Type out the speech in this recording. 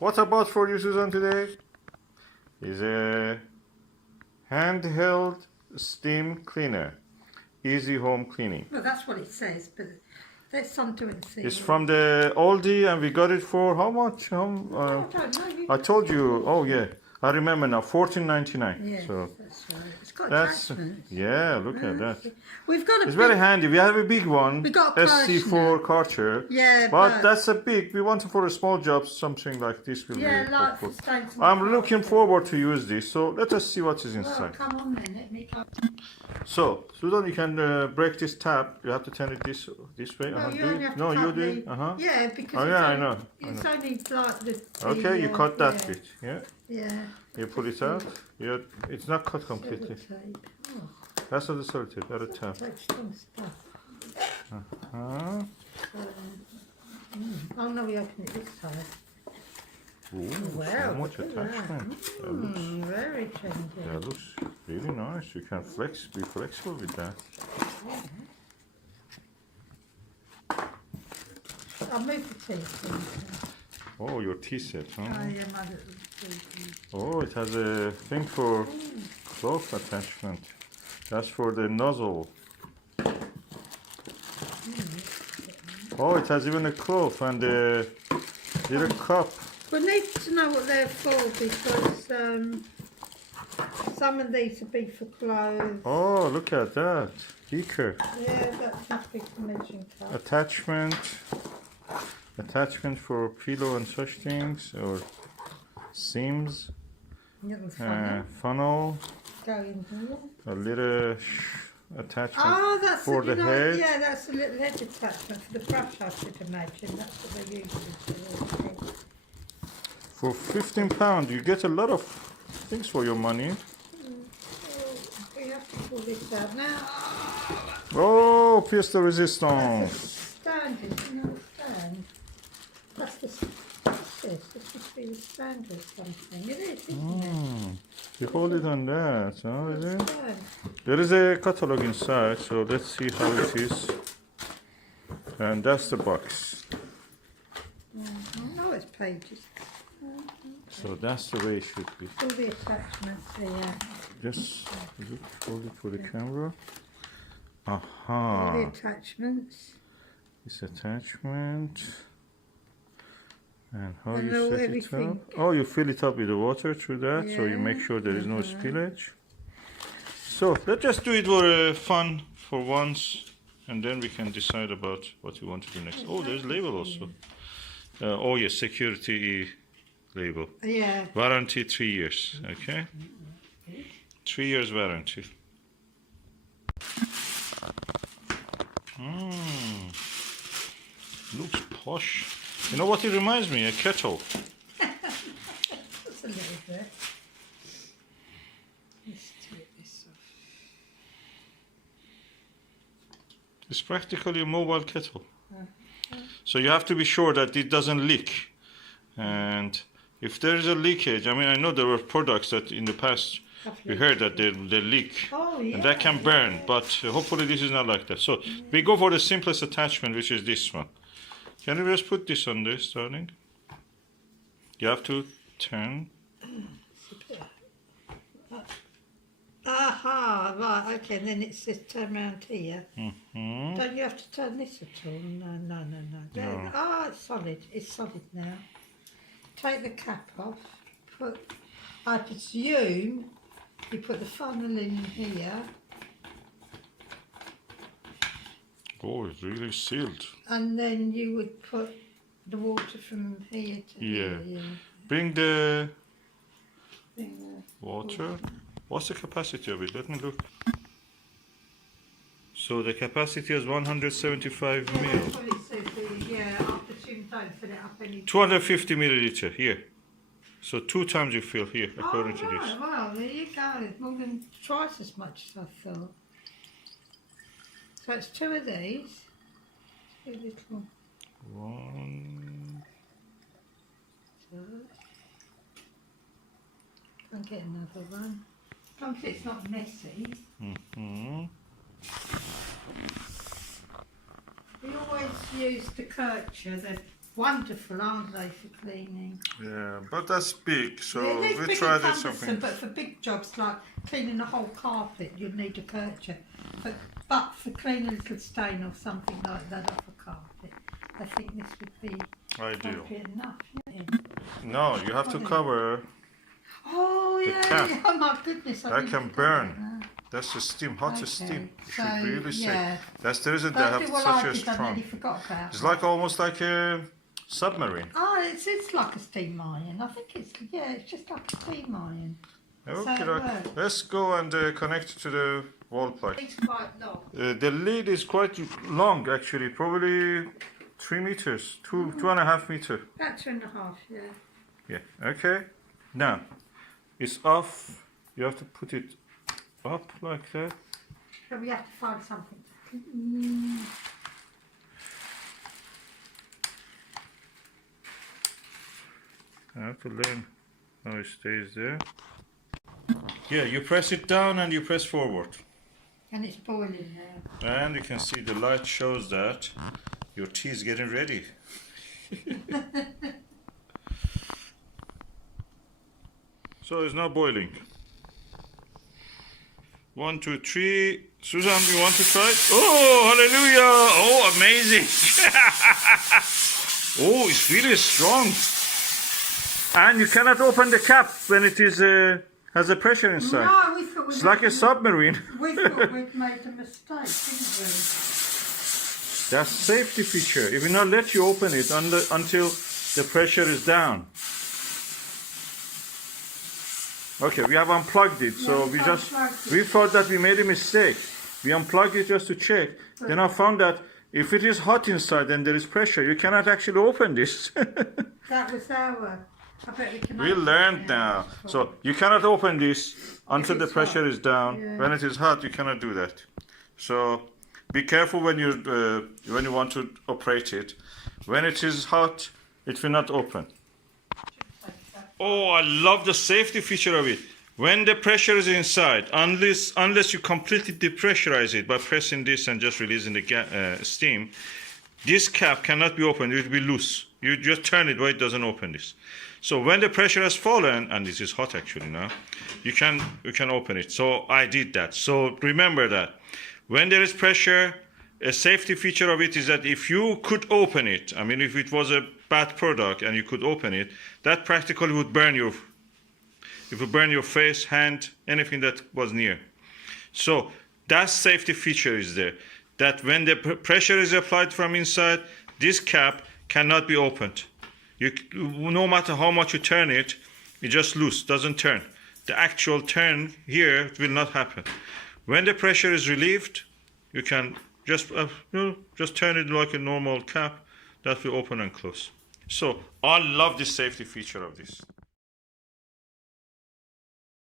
What I bought for you, Susan, today is a handheld steam cleaner. Easy home cleaning. Well, that's what it says, but let's undo and see. It's from the Aldi, and we got it for how much? I don't know. I told you. Oh yeah, I remember now. $14.99. Yes, So that's right. It's got that's attachments. yeah. Look at that. We've got a It's big, very handy. We have a big one. We got a SC4 Karcher. Yeah, but that's a big. We want it for a small job. Something like this will yeah, be like helpful. for stains. I'm looking forward to use this. So let us see what is Well, inside. come on then, let me go. So Susan, you can break this tab. You have to turn it this way. No, you do only it. have to No, you cut do the- it. Yeah, because Oh it's yeah, I only, know. it's only like the Okay, you cut that yeah, bit. Yeah. Yeah. You pull it out. Yeah, it's not cut completely. Tape. Oh, That's not the sellotape. That's a tab. that's some stuff. Huh? Oh no, we open it this side. Ooh, Wow, so much look at that. attachment. Very trendy. That looks really nice. You can be flexible with that. I'll move the tea, please. Oh, your tea set, huh? Oh yeah, my little tea. Oh, it has a thing for cloth attachment. That's for the nozzle. Oh, it has even a cloth and a little cup. We need to know what they're for because some of these would be for clothes. Oh, look at that. Beaker. Yeah, that's must be for measuring cup. Attachment for pillow and such things, or seams. Little funnel. Funnel. Go in here. A little attachment Oh, that's for the head. Yeah, that's a little head attachment for the brush, I should imagine. That's what they use it for. For £15, you get a lot of things for your money. We have to pull this out now. Oh, pièce de That's résistance. a stand, isn't it? A stand. What's this? What's this? This must be the stand or something. It is, isn't it? You hold it on that, huh? Is it? Stand. There is a catalog inside, so let's see how it is. And that's the box. No, it's pages. So that's the way it should be. All the attachments here. Just hold it for the camera. All the Aha. attachments. This attachment. And how And you set it everything. up? Oh, you fill it up with the water through that, so you Yeah. make sure there is no spillage. So let's just do it for fun for once, and then we can decide about what we want to do next. Oh, there's label also. Oh yes, security label. Yeah. Warranty 3 years. Okay. 3 years warranty. Looks posh. You know what it reminds me? A kettle. That's a little bit. Let's take this off. It's practically a mobile kettle. So you have to be sure that it doesn't leak. And if there is a leakage, I mean, I know there were products that in the past we heard that they leak. Oh, yeah. And that can burn, but hopefully this is not like that. So we go for the simplest attachment, which is this one. Can you just put this on this, darling? You have to turn. Aha, right, okay, and then it's just turn around here. Mm-hmm. Don't you have to turn this at all? No. No. Ah, it's solid now. Take the cap off, I presume you put the funnel in here, Oh, it's really sealed. and then you would put the water from here to Yeah. here. Bring the Thing water. What's the capacity of it? Let me look. So the capacity is 175 there. mil. That's what it says here, yeah, I presume don't fill it up any. 250 milliliter here. So 2 times you fill here, according to this. Right, well, there you go. It's more than twice as much as I thought. So it's 2 of these. 2 little. 1. I'll get another one. As long as it's not messy. Mm-hmm. We always use the Kircher, the wonderful, aren't they, for cleaning? Yeah, but that's big, so Yeah, it is we big tried and it cumbersome, something. but for big jobs like cleaning a whole carpet, you'd need a Kircher. But for cleaning a little stain or something like that off a carpet, I think this would be Ideal. enough. Yeah. No, you have to cover. Oh The yeah, cap. yeah, oh my goodness. That can burn. That's the steam, hottest Okay, steam. You so, should really say. yeah. That's the reason they Don't have do what such I a did, I strong. nearly forgot about It's that. like almost like a submarine. Oh, it's like a steam iron. I think it's just like a steam iron. Okay, So it works. let's go and connect it to the wall plug. It's quite long. The lead is quite long, actually, probably 3 meters, 2.5 meters. About 2.5, yeah. Yeah. Okay. Now, it's off. You have to put it up like that. So we have to find something. I have to learn how it stays there. Yeah, you press it down and you press forward. And it's boiling now. And you can see the light shows that your tea is getting ready. So it's now boiling. 1, 2, 3. Susan, you want to try it? Oh, hallelujah! Oh, amazing! Oh, it's really strong. And you cannot open the cap when it is has a pressure inside. No, we thought It's like a submarine. we thought we'd made a mistake, didn't we? That's safety feature. It will not let you open it until the pressure is down. Okay, we have unplugged it, so Yeah, we thought that we made a mistake. We unplugged it just to check. Then I found that if it is hot inside and there is pressure, you cannot actually open this. That was our. I bet we can. We open it learned now. So you cannot open this until the it's pressure hot. is down. Yeah. When it is hot, you cannot do that. So be careful when you want to operate it. When it is hot, it will not open. Oh, I love the safety feature of it. When the pressure is inside, unless you completely depressurize it by pressing this and just releasing the steam, this cap cannot be opened. It will be loose. You just turn it, but it doesn't open this. So when the pressure has fallen, and this is hot actually now, you can open it. So I did that. So remember that when there is pressure, a safety feature of it is that if you could open it, I mean, if it was a bad product and you could open it, that practically would burn your, it would burn your face, hand, anything that was near. So that safety feature is there, that when the pressure is applied from inside, this cap cannot be opened. No matter how much you turn it, it just loose, doesn't turn. The actual turn here will not happen. When the pressure is relieved, you can just turn it like a normal cap that will open and close. So I love the safety feature of this.